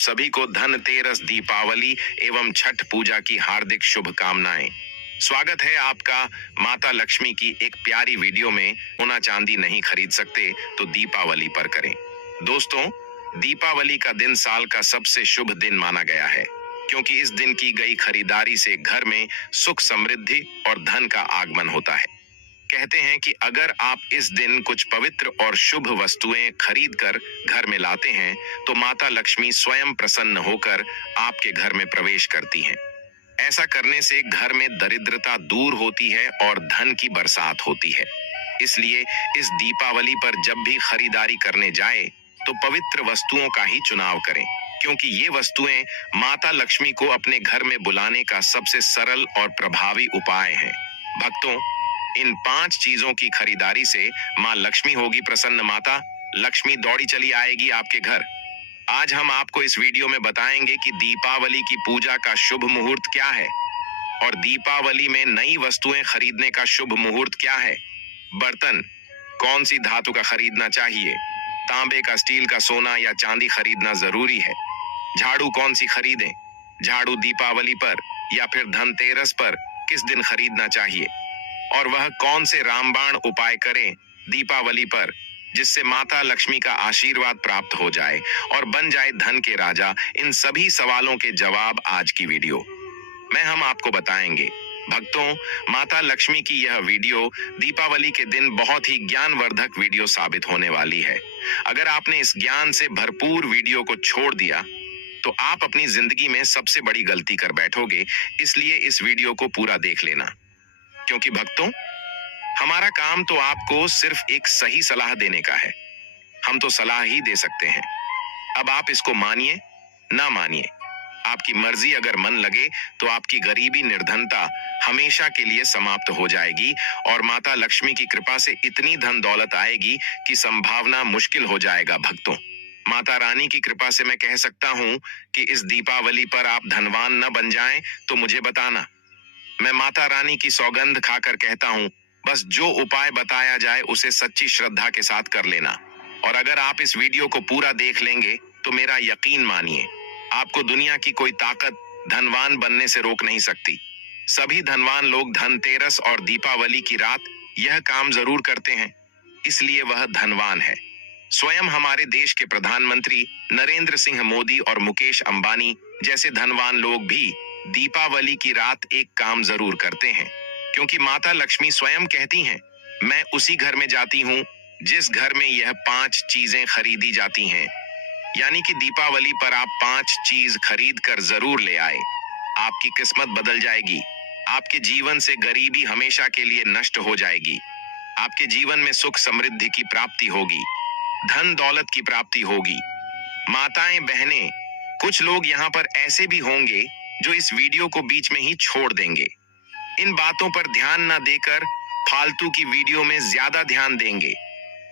सभी को धनतेरस, दीपावली एवं छठ पूजा की हार्दिक शुभकामनाएं। स्वागत है आपका माता लक्ष्मी की एक प्यारी वीडियो में। सोना चांदी नहीं खरीद सकते तो दीपावली पर करें। दोस्तों, दीपावली का दिन साल का सबसे शुभ दिन माना गया है, क्योंकि इस दिन की गई खरीदारी से घर में सुख, समृद्धि और धन का आगमन होता है। कहते हैं कि अगर आप इस दिन कुछ पवित्र और शुभ वस्तुएं खरीद कर घर में लाते हैं तो माता लक्ष्मी स्वयं प्रसन्न होकर आपके घर में प्रवेश करती हैं। ऐसा करने से घर में दरिद्रता दूर होती है और धन की बरसात होती है। इसलिए इस दीपावली पर जब भी खरीदारी करने जाए तो पवित्र वस्तुओं का ही चुनाव करें, क्योंकि ये वस्तुएं माता लक्ष्मी को अपने घर में बुलाने का सबसे सरल और प्रभावी उपाय है। भक्तों, इन 5 चीजों की खरीदारी से माँ लक्ष्मी होगी प्रसन्न। माता लक्ष्मी दौड़ी चली आएगी आपके घर। आज हम आपको इस वीडियो में बताएंगे कि दीपावली की पूजा का शुभ मुहूर्त क्या है और दीपावली में नई वस्तुएं खरीदने का शुभ मुहूर्त क्या है। बर्तन कौन सी धातु का खरीदना चाहिए, तांबे का, स्टील का, सोना या चांदी खरीदना जरूरी है। झाड़ू कौन सी खरीदें, झाड़ू दीपावली पर या फिर धनतेरस पर किस दिन खरीदना चाहिए, और वह कौन से रामबाण उपाय करें दीपावली पर जिससे माता लक्ष्मी का आशीर्वाद प्राप्त हो जाए और बन जाए धन के राजा। इन सभी सवालों के जवाब आज की वीडियो में हम आपको बताएंगे। भक्तों, माता लक्ष्मी की यह वीडियो दीपावली के दिन बहुत ही ज्ञानवर्धक वीडियो साबित होने वाली है। अगर आपने इस ज्ञान से भरपूर वीडियो को छोड़ दिया तो आप अपनी जिंदगी में सबसे बड़ी गलती कर बैठोगे। इसलिए इस वीडियो को पूरा देख लेना, क्योंकि भक्तों, हमारा काम तो आपको सिर्फ एक सही सलाह देने का है। हम तो सलाह ही दे सकते हैं। अब आप इसको मानिए ना मानिए, आपकी मर्जी। अगर मन लगे तो आपकी गरीबी, निर्धनता हमेशा के लिए समाप्त हो जाएगी और माता लक्ष्मी की कृपा से इतनी धन दौलत आएगी कि संभावना मुश्किल हो जाएगा। भक्तों, माता रानी की कृपा से मैं कह सकता हूं कि इस दीपावली पर आप धनवान न बन जाएं तो मुझे बताना। मैं माता रानी की सौगंध खाकर कहता हूँ, बस जो उपाय बताया जाए उसे सच्ची श्रद्धा के साथ कर लेना। और अगर आप इस वीडियो को पूरा देख लेंगे तो मेरा यकीन मानिए, आपको दुनिया की कोई ताकत धनवान बनने से रोक नहीं सकती। सभी धनवान लोग धनतेरस और दीपावली की रात यह काम जरूर करते हैं, इसलिए वह धनवान है। स्वयं हमारे देश के प्रधानमंत्री नरेंद्र सिंह मोदी और मुकेश अंबानी जैसे धनवान लोग भी दीपावली की रात एक काम जरूर करते हैं, क्योंकि माता लक्ष्मी स्वयं कहती हैं, मैं उसी घर में जाती हूँ जिस घर में यह 5 चीजें खरीदी जाती हैं। यानी कि दीपावली पर आप 5 चीज खरीद कर जरूर ले आए। आपकी किस्मत बदल जाएगी। आपके जीवन से गरीबी हमेशा के लिए नष्ट हो जाएगी। आपके जीवन में सुख, समृद्धि की प्राप्ति होगी, धन दौलत की प्राप्ति होगी। माताएं, बहनें, कुछ लोग यहाँ पर ऐसे भी होंगे जो इस वीडियो को बीच में ही छोड़ देंगे। इन बातों पर ध्यान न देकर फालतू की वीडियो में ज्यादा ध्यान देंगे।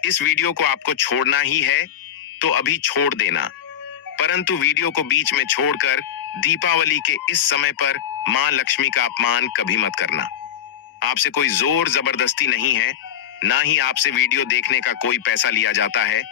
इस वीडियो को आपको छोड़ना ही है तो अभी छोड़ देना, परंतु वीडियो को बीच में छोड़कर दीपावली के इस समय पर मां लक्ष्मी का अपमान कभी मत करना। आपसे कोई जोर जबरदस्ती नहीं है, ना ही आपसे वीडियो देखने का कोई पैसा लिया जाता है।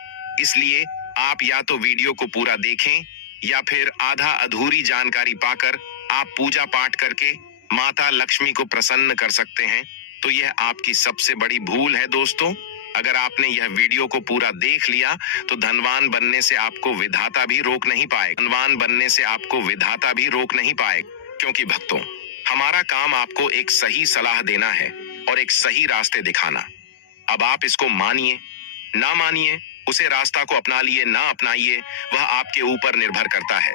इसलिए आप या तो वीडियो को पूरा देखें या फिर आधा अधूरी जानकारी पाकर आप पूजा पाठ करके माता लक्ष्मी को प्रसन्न कर सकते हैं। तो यह आपकी सबसे बड़ी भूल है। दोस्तों, अगर आपने यह वीडियो को पूरा देख लिया तो धनवान बनने से आपको विधाता भी रोक नहीं पाए। धनवान बनने से आपको विधाता भी रोक नहीं पाए, क्योंकि भक्तों, हमारा काम आपको एक सही सलाह देना है और एक सही रास्ते दिखाना। अब आप इसको मानिए ना मानिए, उसे रास्ता को अपना लिए ना अपनाइए, वह आपके ऊपर निर्भर करता है।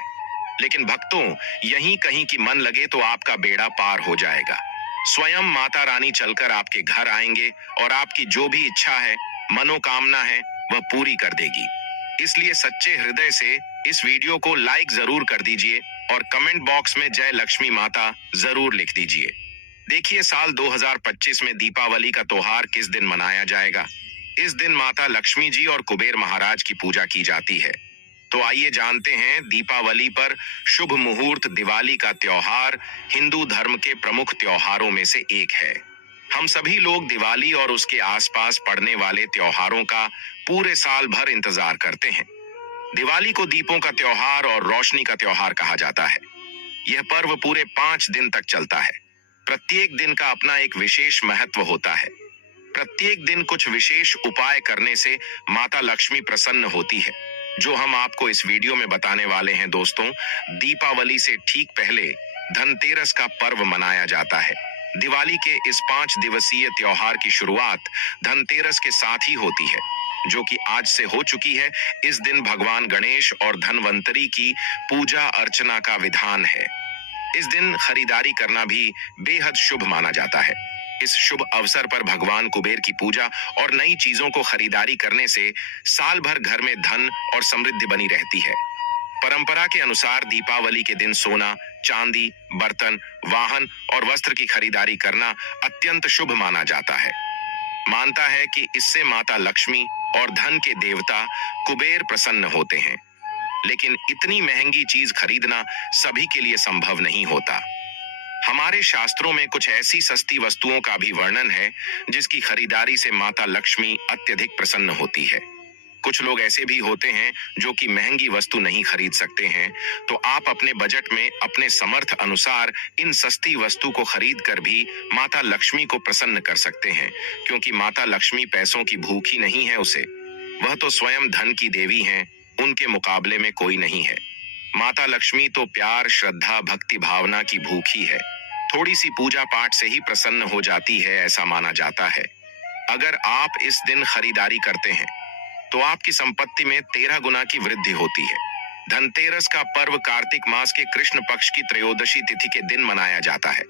लेकिन भक्तों, यहीं कहीं की मन लगे तो आपका बेड़ा पार हो जाएगा। स्वयं माता रानी चलकर आपके घर आएंगे और आपकी जो भी इच्छा है, मनोकामना है, वह पूरी कर देगी। इसलिए सच्चे हृदय से इस वीडियो को लाइक जरूर कर दीजिए और कमेंट बॉक्स में जय लक्ष्मी माता जरूर लिख दीजिए। देखिए, साल 2025 में दीपावली का त्योहार किस दिन मनाया जाएगा। इस दिन माता लक्ष्मी जी और कुबेर महाराज की पूजा की जाती है। तो आइए जानते हैं, दीपावली पर शुभ मुहूर्त। दिवाली का त्योहार हिंदू धर्म के प्रमुख त्योहारों में से एक है। हम सभी लोग दिवाली और उसके आसपास पड़ने वाले त्योहारों का पूरे साल भर इंतजार करते हैं। दिवाली को दीपों का त्योहार और रोशनी का त्योहार कहा जाता है। यह पर्व पूरे 5 दिन तक चलता है। प्रत्येक दिन का अपना एक विशेष महत्व होता है। प्रत्येक दिन कुछ विशेष उपाय करने से माता लक्ष्मी प्रसन्न होती है, जो हम आपको इस वीडियो में बताने वाले हैं। दोस्तों, दीपावली से ठीक पहले धनतेरस का पर्व मनाया जाता है। दिवाली के इस 5 दिवसीय त्योहार की शुरुआत धनतेरस के साथ ही होती है, जो कि आज से हो चुकी है। इस दिन भगवान गणेश और धनवंतरी की पूजा अर्चना का विधान है। इस दिन खरीदारी करना भी बेहद शुभ माना जाता है। इस शुभ अवसर पर भगवान कुबेर की पूजा और नई चीजों को खरीदारी करने से साल भर घर में धन और समृद्धि बनी रहती है। परंपरा के अनुसार दीपावली के दिन सोना, चांदी, बर्तन, वाहन और वस्त्र की खरीदारी करना अत्यंत शुभ माना जाता है। मानता है कि इससे माता लक्ष्मी और धन के देवता कुबेर प्रसन्न होते हैं। लेकिन इतनी महंगी चीज खरीदना सभी के लिए संभव नहीं होता। हमारे शास्त्रों में कुछ ऐसी सस्ती वस्तुओं का भी वर्णन है जिसकी खरीदारी से माता लक्ष्मी अत्यधिक प्रसन्न होती है। कुछ लोग ऐसे भी होते हैं जो कि महंगी वस्तु नहीं खरीद सकते हैं, तो आप अपने बजट में अपने समर्थ अनुसार इन सस्ती वस्तु को खरीद कर भी माता लक्ष्मी को प्रसन्न कर सकते हैं, क्योंकि माता लक्ष्मी पैसों की भूखी नहीं है। उसे वह तो स्वयं धन की देवी हैं, उनके मुकाबले में कोई नहीं है। माता लक्ष्मी तो प्यार, श्रद्धा, भक्ति भावना की भूखी है। थोड़ी सी पूजा पाठ से ही प्रसन्न हो जाती है, ऐसा माना जाता है। अगर आप इस दिन खरीदारी करते हैं तो आपकी संपत्ति में 13 गुना की वृद्धि होती है। धनतेरस का पर्व कार्तिक मास के कृष्ण पक्ष की त्रयोदशी तिथि के दिन मनाया जाता है।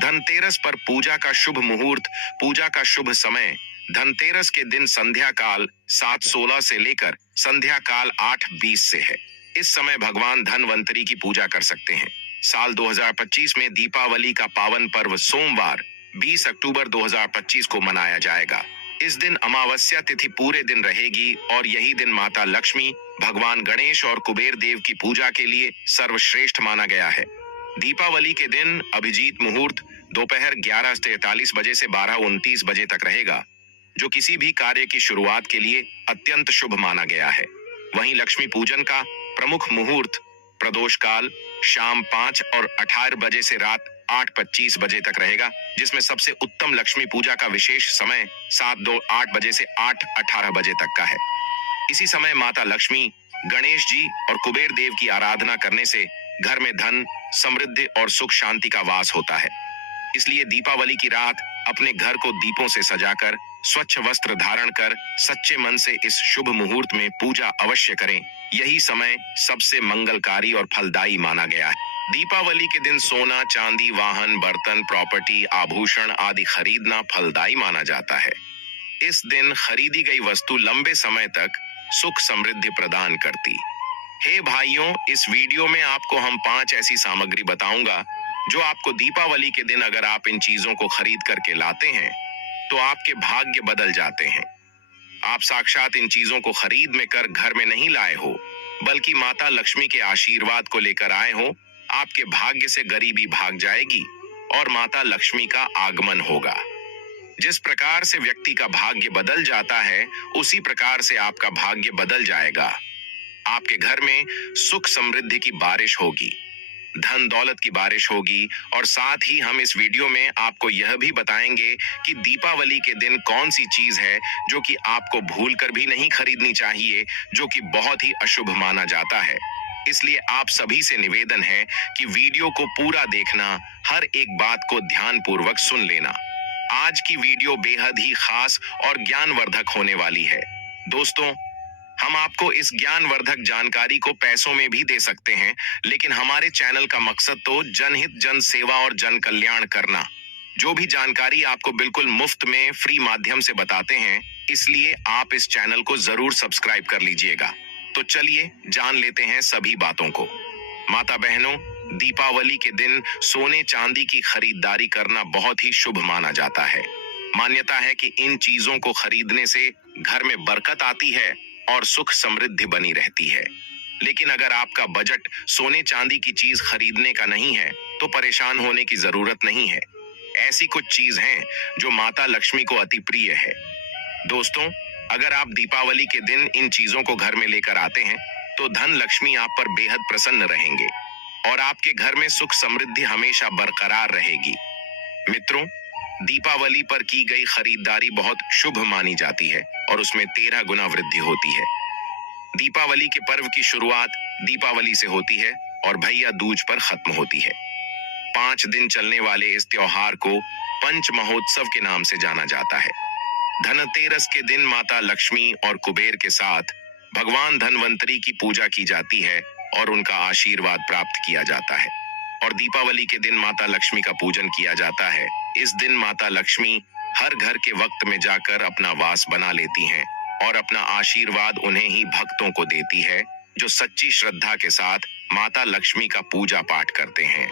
धनतेरस पर पूजा का शुभ मुहूर्त, पूजा का शुभ समय धनतेरस के दिन संध्या काल 7:16 से लेकर संध्या काल 8:20 से है। इस समय भगवान धनवंतरी की पूजा कर सकते हैं। साल 2025 में दीपावली का पावन पर्व सोमवार 20 अक्टूबर 2025 को मनाया जाएगा। इस दिन अमावस्या तिथि पूरे दिन रहेगी और यही दिन माता लक्ष्मी, भगवान गणेश और कुबेर देव की पूजा के लिए सर्वश्रेष्ठ माना गया है। दीपावली के दिन अभिजीत मुहूर्त दोपहर 11:43 बजे से 12:29 बजे तक रहेगा, जो किसी भी कार्य की शुरुआत के लिए अत्यंत शुभ माना गया है। वहीं लक्ष्मी पूजन का प्रमुख मुहूर्त प्रदोष काल शाम 5:18 बजे से रात 8:25 बजे तक रहेगा, जिसमें सबसे उत्तम लक्ष्मी पूजा का विशेष समय 7:08 बजे से 8:18 बजे तक का है। इसी समय माता लक्ष्मी, गणेश जी और कुबेर देव की आराधना करने से घर में धन, समृद्धि और सुख शांति का वास होता है। इसलिए दीपावली की रात अपने घर को दीपों से सजाकर, स्वच्छ वस्त्र धारण कर सच्चे मन से इस शुभ मुहूर्त में पूजा अवश्य करें। यही समय सबसे मंगलकारी और फलदायी माना गया है। दीपावली के दिन सोना, चांदी, वाहन, बर्तन, प्रॉपर्टी, आभूषण आदि खरीदना फलदायी माना जाता है। इस दिन खरीदी गई वस्तु लंबे समय तक सुख समृद्धि प्रदान करती। हे भाइयों, इस वीडियो में आपको हम 5 ऐसी सामग्री बताऊंगा जो आपको दीपावली के दिन अगर आप इन चीजों को खरीद करके लाते हैं तो आपके भाग्य बदल जाते हैं। आप साक्षात इन चीजों को खरीद में कर घर में नहीं लाए हो, बल्कि माता लक्ष्मी के आशीर्वाद को लेकर आए हो। आपके भाग्य से गरीबी भाग जाएगी और माता लक्ष्मी का आगमन होगा। जिस प्रकार से व्यक्ति का भाग्य बदल जाता है, उसी प्रकार से आपका भाग्य बदल जाएगा। आपके घर में सुख समृद्धि की बारिश होगी, धन दौलत की बारिश होगी। और साथ ही हम इस वीडियो में आपको यह भी बताएंगे कि दीपावली के दिन कौन सी चीज है जो कि आपको भूलकर भी नहीं खरीदनी चाहिए, जो कि बहुत ही अशुभ माना जाता है। इसलिए आप सभी से निवेदन है कि वीडियो को पूरा देखना, हर एक बात को ध्यानपूर्वक सुन लेना। आज की वीडियो बेहद ही खास और ज्ञानवर्धक होने वाली है। दोस्तों, हम आपको इस ज्ञानवर्धक जानकारी को पैसों में भी दे सकते हैं, लेकिन हमारे चैनल का मकसद तो जनहित, जन सेवा और जन कल्याण करना। जो भी जानकारी आपको बिल्कुल मुफ्त में फ्री माध्यम से बताते हैं, इसलिए आप इस चैनल को जरूर सब्सक्राइब कर लीजिएगा। तो चलिए जान लेते हैं सभी बातों को। माता बहनों, दीपावली के दिन सोने चांदी की खरीदारी करना बहुत ही शुभ माना जाता है। मान्यता है कि इन चीजों को खरीदने से घर में बरकत आती है और सुख समृद्धि बनी रहती है। लेकिन अगर आपका बजट सोने चांदी की चीज खरीदने का नहीं है तो परेशान होने की जरूरत नहीं है। ऐसी कुछ चीज हैं जो माता लक्ष्मी को अति प्रिय है। दोस्तों, अगर आप दीपावली के दिन इन चीजों को घर में लेकर आते हैं तो धन लक्ष्मी आप पर बेहद प्रसन्न रहेंगे और आपके घर में सुख समृद्धि हमेशा बरकरार रहेगी। मित्रों, दीपावली पर की गई खरीदारी बहुत शुभ मानी जाती है और उसमें 13 गुना वृद्धि होती है। दीपावली के पर्व की शुरुआत दीपावली से होती है और भैया दूज पर खत्म होती है। 5 दिन चलने वाले इस त्योहार को पंच महोत्सव के नाम से जाना जाता है। धनतेरस के दिन माता लक्ष्मी और कुबेर के साथ भगवान धनवंतरी की पूजा की जाती है और उनका आशीर्वाद प्राप्त किया जाता है। और दीपावली के दिन माता लक्ष्मी का पूजन किया जाता है। इस दिन माता लक्ष्मी हर घर के वक्त में जाकर अपना वास बना लेती हैं और अपना आशीर्वाद उन्हें ही भक्तों को देती है जो सच्ची श्रद्धा के साथ माता लक्ष्मी का पूजा पाठ करते हैं।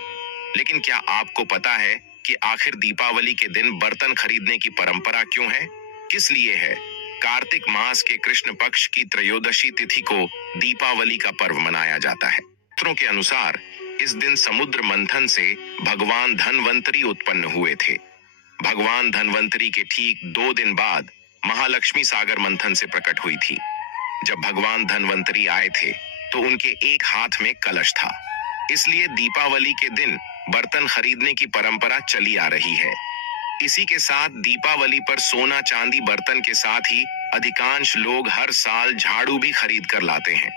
लेकिन क्या आपको पता है कि आखिर दीपावली के दिन बर्तन खरीदने की परंपरा क्यों है, किस लिए है? कार्तिक मास के कृष्ण पक्ष की त्रयोदशी तिथि को दीपावली का पर्व मनाया जाता है। सूत्रों के अनुसार इस दिन समुद्र मंथन से भगवान धनवंतरी उत्पन्न हुए थे। भगवान धनवंतरी के ठीक 2 दिन बाद महालक्ष्मी सागर मंथन से प्रकट हुई थी। जब भगवान धनवंतरी आए थे तो उनके एक हाथ में कलश था। इसलिए दीपावली के दिन बर्तन खरीदने की परंपरा चली आ रही है। इसी के साथ दीपावली पर सोना चांदी बर्तन के साथ ही अधिकांश लोग हर साल झाड़ू भी खरीद कर लाते हैं।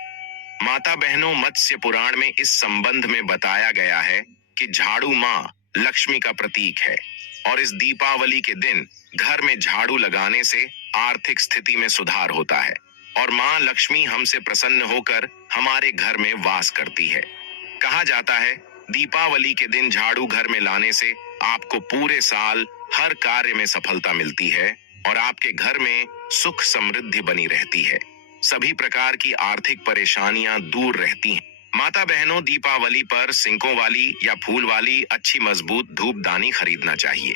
माता बहनों, मत्स्य पुराण में इस संबंध में बताया गया है कि झाड़ू माँ लक्ष्मी का प्रतीक है और इस दीपावली के दिन घर में झाड़ू लगाने से आर्थिक स्थिति में सुधार होता है और माँ लक्ष्मी हमसे प्रसन्न होकर हमारे घर में वास करती है। कहा जाता है दीपावली के दिन झाड़ू घर में लाने से आपको पूरे साल हर कार्य में सफलता मिलती है और आपके घर में सुख समृद्धि बनी रहती है। सभी प्रकार की आर्थिक परेशानियां दूर रहती हैं। माता बहनों, दीपावली पर सिंकों वाली या फूल वाली अच्छी मजबूत धूपदानी खरीदना चाहिए।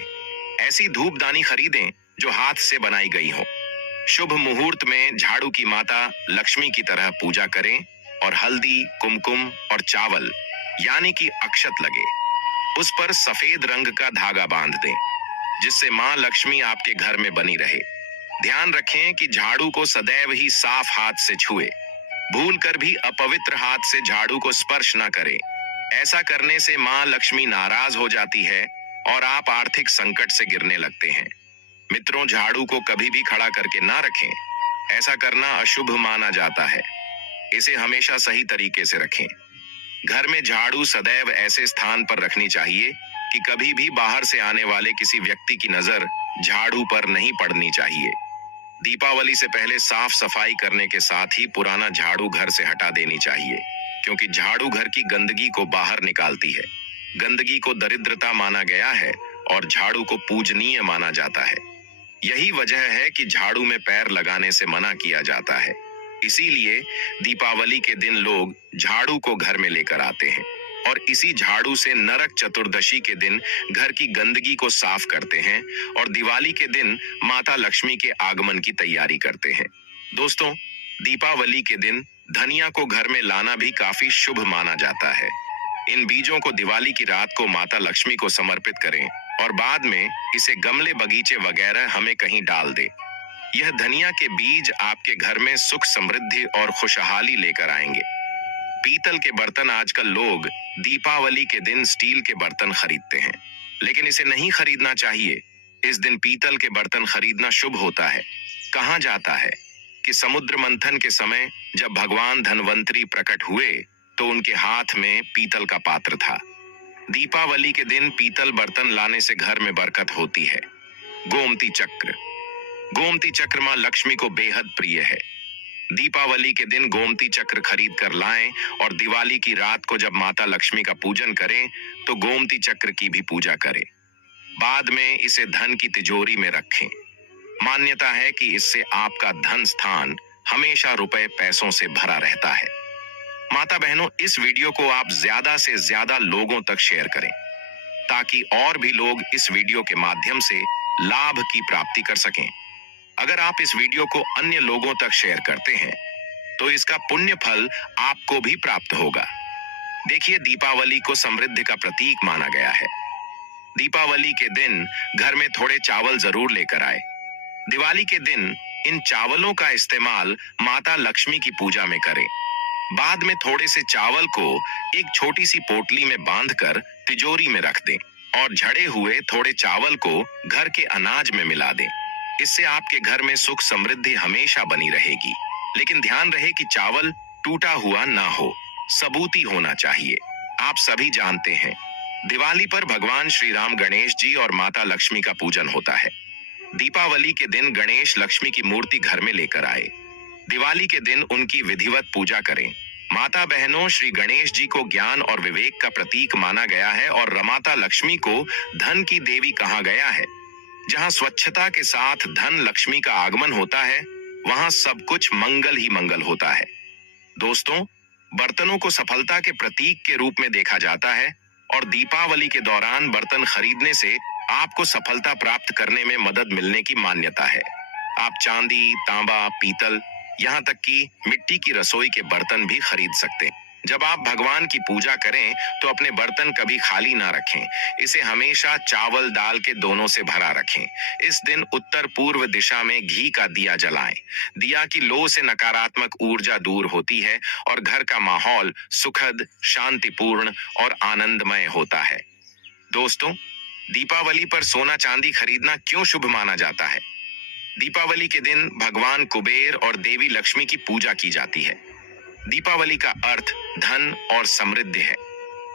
ऐसी धूपदानी खरीदें जो हाथ से बनाई गई हो। शुभ मुहूर्त में झाड़ू की माता लक्ष्मी की तरह पूजा करें और हल्दी, कुमकुम और चावल यानी कि अक्षत लगे, उस पर सफेद रंग का धागा बांध दें जिससे मां लक्ष्मी आपके घर में बनी रहे। ध्यान रखें कि झाड़ू को सदैव ही साफ हाथ से छुए, भूल कर भी अपवित्र हाथ से झाड़ू को स्पर्श न करें। ऐसा करने से मां लक्ष्मी नाराज हो जाती है और आप आर्थिक संकट से गिरने लगते हैं। मित्रों, झाड़ू को कभी भी खड़ा करके ना रखें, ऐसा करना अशुभ माना जाता है। इसे हमेशा सही तरीके से रखें। घर में झाड़ू सदैव ऐसे स्थान पर रखनी चाहिए कि कभी भी बाहर से आने वाले किसी व्यक्ति की नजर झाड़ू पर नहीं पड़नी चाहिए। दीपावली से पहले साफ सफाई करने के साथ ही पुराना झाड़ू घर से हटा देनी चाहिए, क्योंकि झाड़ू घर की गंदगी को बाहर निकालती है। गंदगी को दरिद्रता माना गया है और झाड़ू को पूजनीय माना जाता है। यही वजह है कि झाड़ू में पैर लगाने से मना किया जाता है। इसीलिए दीपावली के दिन लोग झाड़ू को घर में लेकर आते हैं और इसी झाड़ू से नरक चतुर्दशी के दिन घर की गंदगी को साफ करते हैं और दिवाली के दिन माता लक्ष्मी के आगमन की तैयारी करते हैं। दोस्तों, दीपावली के दिन धनिया को घर में लाना भी काफी शुभ माना जाता है। इन बीजों को दिवाली की रात को माता लक्ष्मी को समर्पित करें और बाद में इसे गमले, बगीचे वगैरह हमें कहीं डाल दें। यह धनिया के बीज आपके घर में सुख समृद्धि और खुशहाली लेकर आएंगे। पीतल के बर्तन आजकल लोग दीपावली के दिन स्टील के बर्तन खरीदते हैं, लेकिन इसे नहीं खरीदना चाहिए। इस दिन पीतल के बर्तन खरीदना शुभ होता है। कहा जाता है कि समुद्र मंथन के समय जब भगवान धनवंतरी प्रकट हुए तो उनके हाथ में पीतल का पात्र था। दीपावली के दिन पीतल बर्तन लाने से घर में बरकत होती है। गोमती चक्र। गोमती चक्र मां लक्ष्मी को बेहद प्रिय है। दीपावली के दिन गोमती चक्र खरीद कर लाएं और दिवाली की रात को जब माता लक्ष्मी का पूजन करें तो गोमती चक्र की भी पूजा करें। बाद में इसे धन की तिजोरी में रखें। मान्यता है कि इससे आपका धन स्थान हमेशा रुपए पैसों से भरा रहता है। माता बहनों, इस वीडियो को आप ज्यादा से ज्यादा लोगों तक शेयर करें ताकि और भी लोग इस वीडियो के माध्यम से लाभ की प्राप्ति कर सकें। अगर आप इस वीडियो को अन्य लोगों तक शेयर करते हैं तो इसका पुण्य फल आपको भी प्राप्त होगा। देखिए, दीपावली को समृद्धि का प्रतीक माना गया है। दीपावली के दिन घर में थोड़े चावल जरूर लेकर आए। दिवाली के दिन इन चावलों का इस्तेमाल माता लक्ष्मी की पूजा में करें। बाद में थोड़े से चावल को एक छोटी सी पोटली में बांधकर तिजोरी में रख दें और झड़े हुए थोड़े चावल को घर के अनाज में मिला दें। इससे आपके घर में सुख समृद्धि हमेशा बनी रहेगी। लेकिन ध्यान रहे कि चावल टूटा हुआ ना हो, सबूती होना चाहिए। आप सभी जानते हैं, दिवाली पर भगवान श्री राम, गणेश जी और माता लक्ष्मी का पूजन होता है। दीपावली के दिन गणेश लक्ष्मी की मूर्ति घर में लेकर आए। दिवाली के दिन उनकी विधिवत पूजा करें। माता बहनों, श्री गणेश जी को ज्ञान और विवेक का प्रतीक माना गया है और माता लक्ष्मी को धन की देवी कहा गया है। जहां स्वच्छता के साथ धन लक्ष्मी का आगमन होता है, वहां सब कुछ मंगल ही मंगल होता है। दोस्तों, बर्तनों को सफलता के प्रतीक के रूप में देखा जाता है और दीपावली के दौरान बर्तन खरीदने से आपको सफलता प्राप्त करने में मदद मिलने की मान्यता है। आप चांदी, तांबा, पीतल, यहाँ तक कि मिट्टी की रसोई के बर्तन भी खरीद सकते हैं। जब आप भगवान की पूजा करें तो अपने बर्तन कभी खाली ना रखें। इसे हमेशा चावल दाल के दोनों से भरा रखें। इस दिन उत्तर पूर्व दिशा में घी का दिया जलाएं। दिया की लौ से नकारात्मक ऊर्जा दूर होती है और घर का माहौल सुखद, शांतिपूर्ण और आनंदमय होता है। दोस्तों, दीपावली पर सोना चांदी खरीदना क्यों शुभ माना जाता है? दीपावली के दिन भगवान कुबेर और देवी लक्ष्मी की पूजा की जाती है। दीपावली का अर्थ धन और समृद्धि है,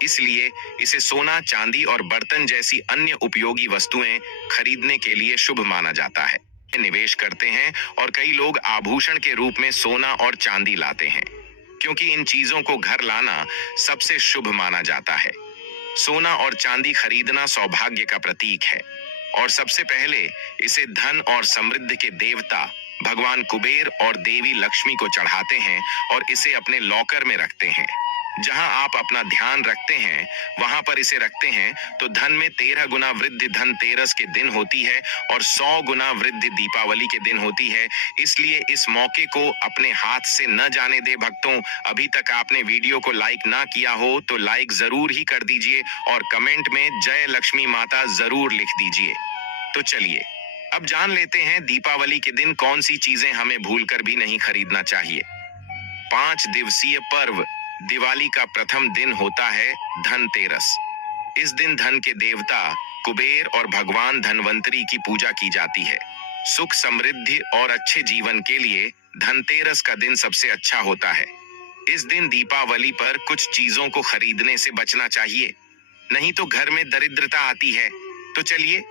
इसलिए इसे सोना, चांदी और बर्तन जैसी अन्य उपयोगी वस्तुएं खरीदने के लिए शुभ माना जाता है। निवेश करते हैं और कई लोग आभूषण के रूप में सोना और चांदी लाते हैं, क्योंकि इन चीजों को घर लाना सबसे शुभ माना जाता है। सोना और चांदी खरीदना सौभाग्य का प्रतीक है और सबसे पहले इसे धन और समृद्धि के देवता भगवान कुबेर और देवी लक्ष्मी को चढ़ाते हैं और इसे अपने लॉकर में रखते हैं। जहां आप अपना ध्यान रखते हैं, वहां पर इसे रखते हैं तो धन में 13 गुना वृद्धि धनतेरस के दिन होती है और 100 गुना वृद्धि दीपावली के दिन होती है। इसलिए इस मौके को अपने हाथ से न जाने दे। भक्तों, अभी तक आपने वीडियो को लाइक ना किया हो तो लाइक जरूर ही कर दीजिए और कमेंट में जय लक्ष्मी माता जरूर लिख दीजिए। तो चलिए अब जान लेते हैं दीपावली के दिन कौन सी चीजें हमें भूलकर भी नहीं खरीदना चाहिए। 5 दिवसीय पर्व दिवाली का प्रथम दिन होता है धनतेरस। इस दिन धन के देवता कुबेर और भगवान धनवंतरी की पूजा की जाती है। सुख, समृद्धि और अच्छे जीवन के लिए धनतेरस का दिन सबसे अच्छा होता है। इस दिन दीपावली पर कुछ चीजों को खरीदने से बचना चाहिए, नहीं तो घर में दरिद्रता आती है। तो चलिए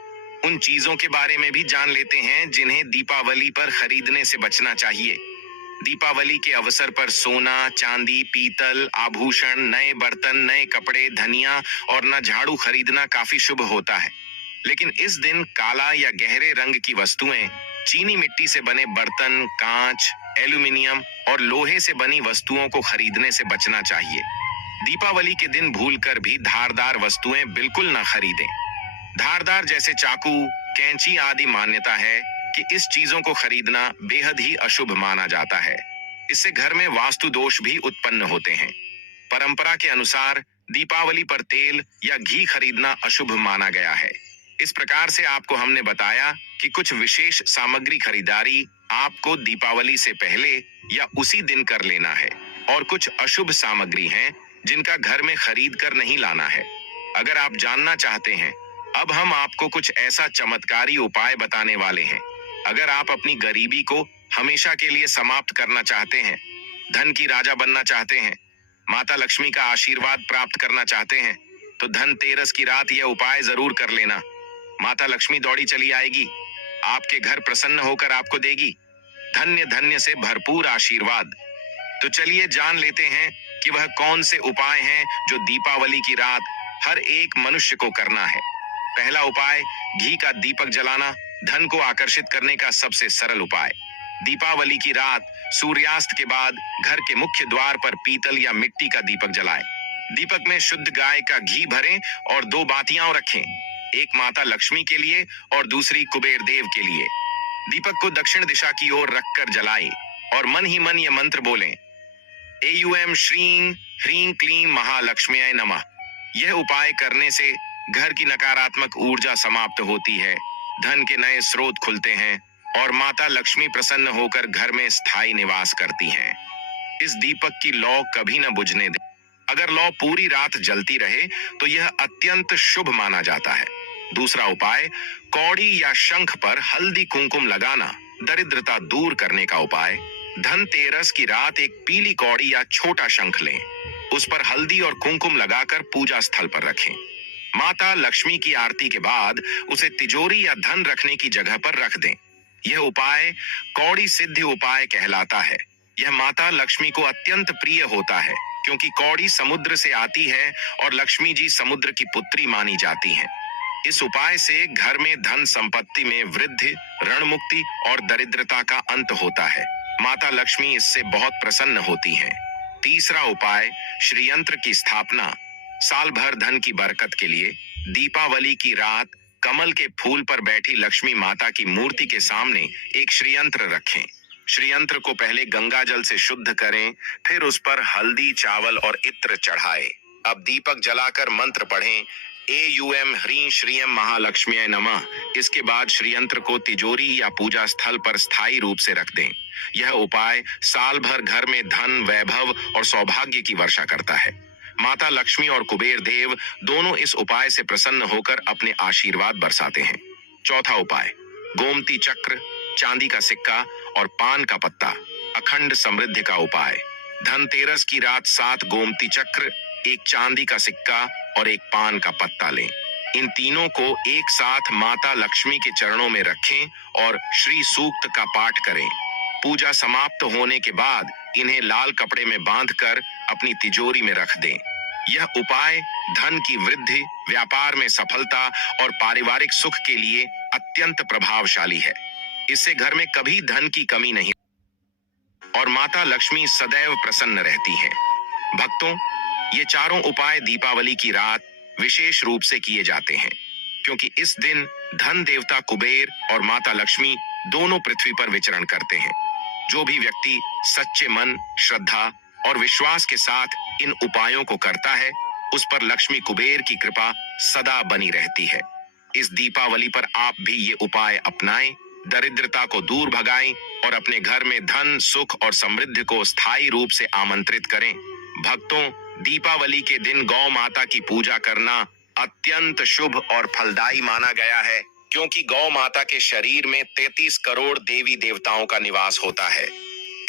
उन चीजों के बारे में भी जान लेते हैं जिन्हें दीपावली पर खरीदने से बचना चाहिए। दीपावली के अवसर पर सोना, चांदी, पीतल, आभूषण, नए बर्तन, नए कपड़े, धनिया और न झाड़ू खरीदना काफी शुभ होता है। लेकिन इस दिन काला या गहरे रंग की वस्तुएं, चीनी मिट्टी से बने बर्तन, कांच, एल्यूमिनियम और लोहे से बनी वस्तुओं को खरीदने से बचना चाहिए। दीपावली के दिन भूलकर भी धारदार वस्तुएं बिल्कुल न खरीदें। धारदार जैसे चाकू, कैंची आदि मान्यता है कि इस चीजों को खरीदना बेहद ही अशुभ माना जाता है। इससे घर में वास्तु दोष भी उत्पन्न होते हैं। परंपरा के अनुसार दीपावली पर तेल या घी खरीदना अशुभ माना गया है। इस प्रकार से आपको हमने बताया कि कुछ विशेष सामग्री खरीदारी आपको दीपावली से पहले या उसी दिन कर लेना है और कुछ अशुभ सामग्री हैं जिनका घर में खरीद कर नहीं लाना है। अगर आप जानना चाहते हैं, अब हम आपको कुछ ऐसा चमत्कारी उपाय बताने वाले हैं। अगर आप अपनी गरीबी को हमेशा के लिए समाप्त करना चाहते हैं, धन की राजा बनना चाहते हैं, माता लक्ष्मी का आशीर्वाद प्राप्त करना चाहते हैं, तो धनतेरस की रात यह उपाय जरूर कर लेना। माता लक्ष्मी दौड़ी चली आएगी, आपके घर प्रसन्न होकर आपको देगी धन्य धन्य से भरपूर आशीर्वाद। तो चलिए जान लेते हैं कि वह कौन से उपाय हैं जो दीपावली की रात हर एक मनुष्य को करना है। पहला उपाय, घी का दीपक जलाना, धन को आकर्षित करने का सबसे सरल उपाय। दीपावली की रात सूर्यास्त के बाद घर के मुख्य द्वार पर पीतल या मिट्टी का दीपक जलाएं। दीपक में शुद्ध गाय का घी भरें और 2 बातियां रखें, एक माता लक्ष्मी के लिए और दूसरी कुबेर देव के लिए। दीपक को दक्षिण दिशा की ओर रखकर जलाएं और मन ही मन यह मंत्र बोलें, एयूएम श्रीं ह्रीं क्लीं महालक्ष्म्यै नमः। यह उपाय करने से घर की नकारात्मक ऊर्जा समाप्त होती है, धन के नए स्रोत खुलते हैं और माता लक्ष्मी प्रसन्न होकर घर में स्थायी निवास करती हैं। इस दीपक की लौ कभी न बुझने दें। अगर लौ पूरी रात जलती रहे तो यह अत्यंत शुभ माना जाता है। दूसरा उपाय, कौड़ी या शंख पर हल्दी कुमकुम लगाना, दरिद्रता दूर करने का उपाय। धनतेरस की रात एक पीली कौड़ी या छोटा शंख लें, उस पर हल्दी और कुमकुम लगाकर पूजा स्थल पर रखें। माता लक्ष्मी की आरती के बाद उसे तिजोरी या धन रखने की जगह पर रख दें। यह उपाय कौड़ी सिद्धि उपाय कहलाता है। यह माता लक्ष्मी को अत्यंत प्रिय होता है, क्योंकि कौड़ी समुद्र से आती है और लक्ष्मी जी समुद्र की पुत्री मानी जाती हैं। इस उपाय से घर में धन संपत्ति में वृद्धि, ऋण मुक्ति और दरिद्रता का अंत होता है। माता लक्ष्मी इससे बहुत प्रसन्न होती हैं। तीसरा उपाय, श्रीयंत्र की स्थापना। साल भर धन की बरकत के लिए दीपावली की रात कमल के फूल पर बैठी लक्ष्मी माता की मूर्ति के सामने एक श्रीयंत्र रखें। श्रीयंत्र को पहले गंगा जल से शुद्ध करें, फिर उस पर हल्दी, चावल और इत्र चढ़ाएं। अब दीपक जलाकर मंत्र पढ़ें, एयूएम ह्रीं श्रीयं महालक्ष्म्यै नमः। इसके बाद श्रीयंत्र को तिजोरी या पूजा स्थल पर स्थायी रूप से रख दें। यह उपाय साल भर घर में धन, वैभव और सौभाग्य की वर्षा करता है। माता लक्ष्मी और कुबेर देव दोनों इस उपाय से प्रसन्न होकर अपने आशीर्वाद बरसाते हैं। चौथा उपाय, गोमती चक्र, चांदी का सिक्का और पान का पत्ता, अखंड समृद्धि का उपाय। धनतेरस की रात 7 गोमती चक्र, एक चांदी का सिक्का और एक पान का पत्ता लें। इन तीनों को एक साथ माता लक्ष्मी के चरणों में रखें और श्री सूक्त का पाठ करें। पूजा समाप्त होने के बाद इन्हें लाल कपड़े में बांधकर अपनी तिजोरी में रख दें। यह उपाय धन की वृद्धि, व्यापार में सफलता और पारिवारिक सुख के लिए अत्यंत प्रभावशाली है। इससे घर में कभी धन की कमी नहीं और माता लक्ष्मी सदैव प्रसन्न रहती हैं। भक्तों, ये चारों उपाय दीपावली की रात विशेष रूप से किए जाते हैं, क्योंकि इस दिन धन देवता कुबेर और माता लक्ष्मी दोनों पृथ्वी पर विचरण करते हैं। जो भी व्यक्ति सच्चे मन, श्रद्धा और विश्वास के साथ इन उपायों को करता है, उस पर लक्ष्मी कुबेर की कृपा सदा बनी रहती है। इस दीपावली पर आप भी ये उपाय अपनाएं, दरिद्रता को दूर भगाएं और अपने घर में धन, सुख और समृद्धि को स्थायी रूप से आमंत्रित करें। भक्तों, दीपावली के दिन गौ माता की पूजा करना अत्यंत शुभ और फलदायी माना गया है, क्योंकि गौ माता के शरीर में 33 करोड़ देवी देवताओं का निवास होता है।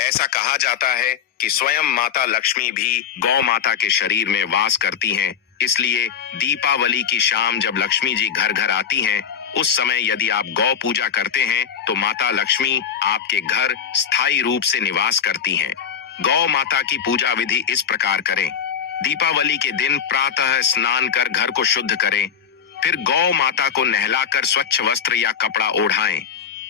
ऐसा कहा जाता है कि स्वयं माता लक्ष्मी भी गौ माता के शरीर में वास करती हैं। इसलिए दीपावली की शाम जब लक्ष्मी जी घर घर आती हैं, उस समय यदि आप गौ पूजा करते हैं तो माता लक्ष्मी आपके घर स्थायी रूप से निवास करती हैं। गौ माता की पूजा विधि इस प्रकार करें। दीपावली के दिन प्रातः स्नान कर घर को शुद्ध करें, फिर गौ माता को नहलाकर स्वच्छ वस्त्र या कपड़ा ओढ़ाएं।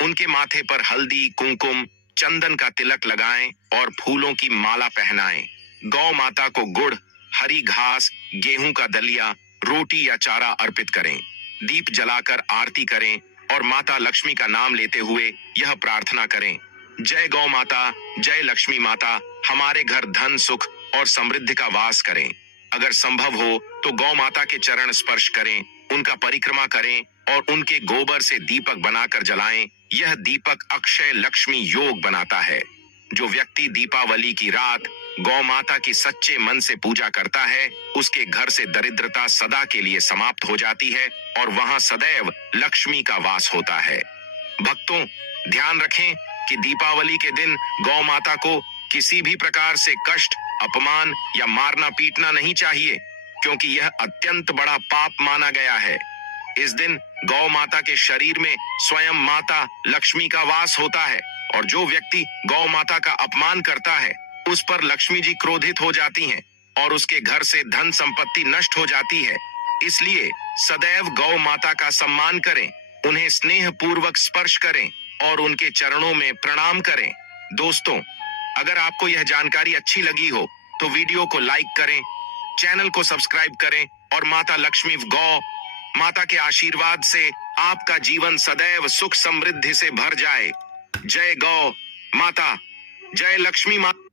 उनके माथे पर हल्दी, कुमकुम, चंदन का तिलक लगाएं और फूलों की माला पहनाएं। गौ माता को गुड़, हरी घास, गेहूं का दलिया, रोटी या चारा अर्पित करें। दीप जलाकर आरती करें और माता लक्ष्मी का नाम लेते हुए यह प्रार्थना करें, जय गौ माता, जय लक्ष्मी माता, हमारे घर धन, सुख और समृद्धि का वास करें। अगर संभव हो तो गौ माता के चरण स्पर्श करें, उनका परिक्रमा करें और उनके गोबर से दीपक बनाकर जलाएं। यह दीपक अक्षय लक्ष्मी योग बनाता है। जो व्यक्ति दीपावली की रात गौ माता की सच्चे मन से पूजा करता है, उसके घर से दरिद्रता सदा के लिए समाप्त हो जाती है और वहां सदैव लक्ष्मी का वास होता है। भक्तों, ध्यान रखें कि दीपावली के दिन गौ माता को किसी भी प्रकार से कष्ट, अपमान या मारना पीटना नहीं चाहिए, क्योंकि यह अत्यंत बड़ा पाप माना गया है। इस दिन गौ माता के शरीर में स्वयं माता लक्ष्मी का वास होता है और जो व्यक्ति गौ माता का अपमान करता है, उस पर लक्ष्मी जी क्रोधित हो जाती हैं और उसके घर से धन संपत्ति नष्ट हो जाती है। इसलिए सदैव गौ माता का सम्मान करें, उन्हें स्नेह पूर्वक स्पर्श करें और उनके चरणों में प्रणाम करें। दोस्तों, अगर आपको यह जानकारी अच्छी लगी हो तो वीडियो को लाइक करें, चैनल को सब्सक्राइब करें और माता लक्ष्मी गौ माता के आशीर्वाद से आपका जीवन सदैव सुख समृद्धि से भर जाए। जय गौ माता, जय लक्ष्मी माता।